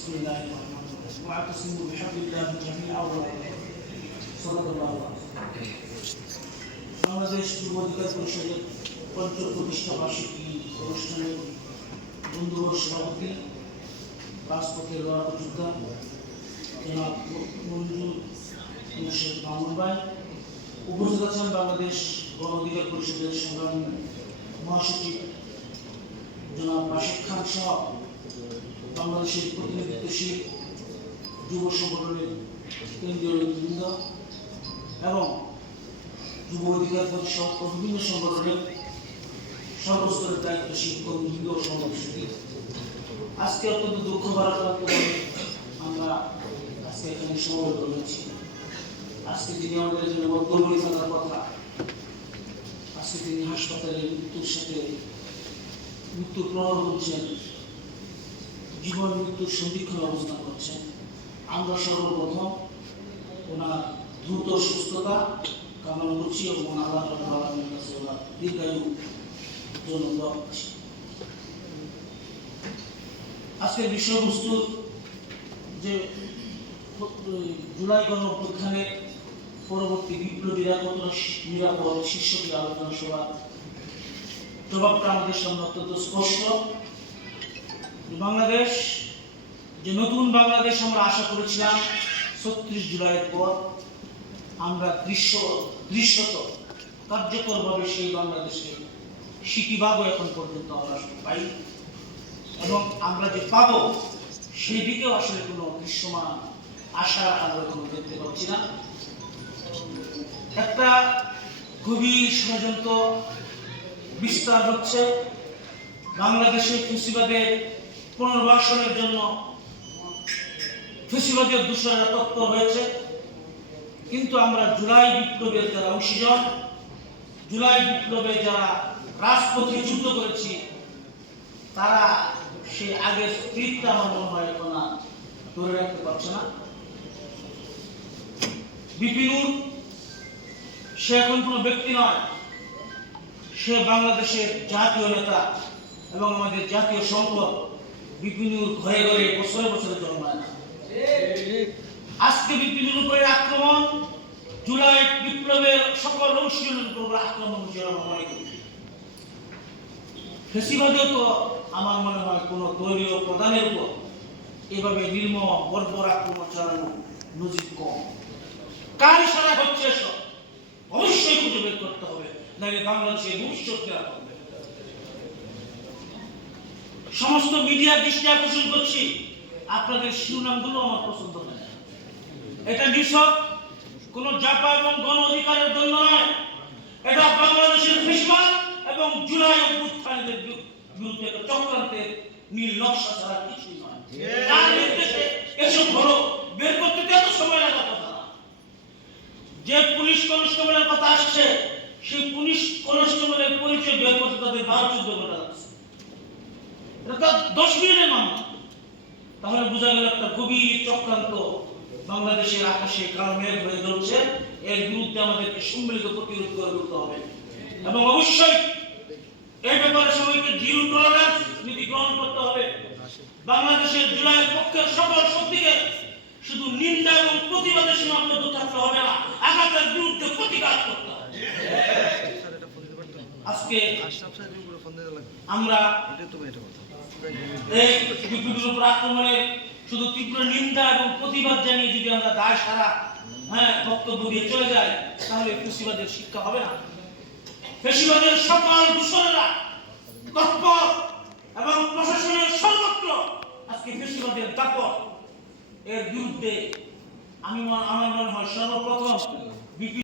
بسم الله الرحمن الرحيم واعتصموا بحبل الله جميعا ولا تفرقوا صدق الله العظيم বাংলাদেশ যুব অধিকার পরিষদের পঞ্চম প্রতিষ্ঠা বার্ষিকী অনুষ্ঠানের বন্ধু সভাপতি রাজপথের লড়াকু যোদ্ধা জনাব মঞ্জুর মুর্শেদ মামুন ভাই, উপস্থিত আছেন বাংলাদেশ গণ অধিকার পরিষদের সংগ্রামী মহাসচিব জনাব রাশেদ খান সহ বাংলাদেশের প্রতিনিধিত্বশীল যুব সংগঠনের কেন্দ্রীয় নেতৃবৃন্দ এবং যুব অধিকার পরিষদ ও বিভিন্ন সংগঠনের সর্বস্তরের দায়িত্বশীল কর্মীবৃন্দ ও সমাবেশী। আজকে অত্যন্ত দুঃখ ভারাক্রান্ত আমরা আজকে এখানে সমবেত হয়েছি। আজকে তিনি আমাদের জন্য গর্বী থাকার কথা। আজকে তিনি হাসপাতালে মৃত্যুর প্রহর হচ্ছেন, জীবন মৃত্যুর সন্ধিক্ষণ অবস্থান করছেন। আমরা সর্বপ্রথম ওনার দ্রুত সুস্থতা কামনা করছি এবং আল্লাহ রাব্বুল আলামিনের কাছে ওনার দীর্ঘায়ু জন্য দোয়া করছি। আজকের বিষয়বস্তু যে জুলাই গণ অভ্যুত্থানের পরবর্তী বিপ্লবীরা কতটা নিরাপদ শীর্ষকে আলোচনা সভা জবাবটা আমাদের সামনে অত্যন্ত স্পষ্ট। বাংলাদেশ যে নতুন বাংলাদেশ আমরা আশা করেছিলাম ৩৬ জুলাইয়ের পর, আমরা দৃশ্যত কার্যকরভাবে সেই বাংলাদেশকে সিটিভাগও এখন পর্যন্ত আমরা পাই এবং আমরা যে পাবো সেই দিকেও আসলে কোনো দৃশ্যমান আশার আলো এখন দেখতে পাচ্ছি না। একটা গভীর ষড়যন্ত্র বিস্তার হচ্ছে বাংলাদেশে ফ্যাসিবাদের পুনর্বাসনের জন্য। ফ্যাসিবাদের দূষণের তৎপর হয়েছে, কিন্তু আমরা জুলাই বিপ্লবের যারা অংশীজন, জুলাই বিপ্লবে যারা রাজপথে যুদ্ধ করেছি, তারা সে আগের স্পিরিটটা আমার মনে হয় এখন ধরে রাখতে পারছে না। বিপিনুর সে এখন কোনো ব্যক্তি নয়, সে বাংলাদেশের জাতীয় নেতা এবং আমাদের জাতীয় সম্পদ। বিপিনুর ঘরে ঘরে বছরে বছরে জন্মায় না। আজকে বিপিনুর উপরে আক্রমণ জুলাই বিপ্লবের সকল অংশীজনের উপর আক্রমণ হিসেবে মনে করি। ফ্যাসিবাদেও তো আমার মনে হয় কোনো দলীয় প্রধানের উপর এভাবে নির্মম বর্বর আক্রমণ চালানো নজির কম। কার ইশারা হচ্ছে এসব অবশ্যই খুঁজে বের করতে হবে, নাহলে বাংলাদেশের ভবিষ্যৎ কেরা করবে। সমস্ত মিডিয়ার দৃষ্টি আকর্ষণ করছি, আপনাদের শিরোনামগুলো আমার পছন্দ হয় না। এটা নিছক কোন জাপা এবং গণ অধিকারের জন্য নয়, এটা বাংলাদেশের ফ্যাসিবাদ এবং জুলাই অভ্যুত্থানের বিরুদ্ধে চক্রান্তের নীল নকশা ছাড়া কিছুই নয়। তার নির্দেশে এসব হলো বের করতে এত সময় লাগার কথা না। যে পুলিশ কনস্টেবলের কথা আসছে, সেই পুলিশ কনস্টেবলের পরিচয় বের করতে তাদের 12-14 ঘন্টা লাগছে। এটা 10 মিনিটের মামলা। তাহলে বোঝা গেল একটা গভীর চক্রান্ত বাংলাদেশের আকাশে কালো মেঘ হয়ে জ্বলছে। এর বিরুদ্ধে আমাদেরকে সম্মিলিত প্রতিরোধ করে তুলতে হবে এবং অবশ্যই এই ব্যাপারে সবাইকে জিরো টলারেন্স নীতি গ্রহণ করতে হবে। বাংলাদেশের জুলাইয়ের পক্ষের সকল শক্তিকে শুধু নিন্দা এবং প্রতিবাদে সীমাবদ্ধ থাকতে হবে না, আঘাতের বিরুদ্ধে প্রতিবাদ করতে হবে। আজকে আমরা এই বিপ্লবীর উপর আক্রমণের শুধু তীব্র নিন্দা এবং প্রতিবাদ জানিয়ে যদি আমরা দায় সারা বক্তব্য দিয়ে চলে যাই, তাহলে ফ্যাসিবাদের শিক্ষা হবে না। ফ্যাসিবাদের সকল দূষণেরা তৎপর এবং প্রশাসনের সর্বত্র আজকে ফ্যাসিবাদের দাপট। এর বিরুদ্ধে আমার মনে হয় সর্বপ্রথম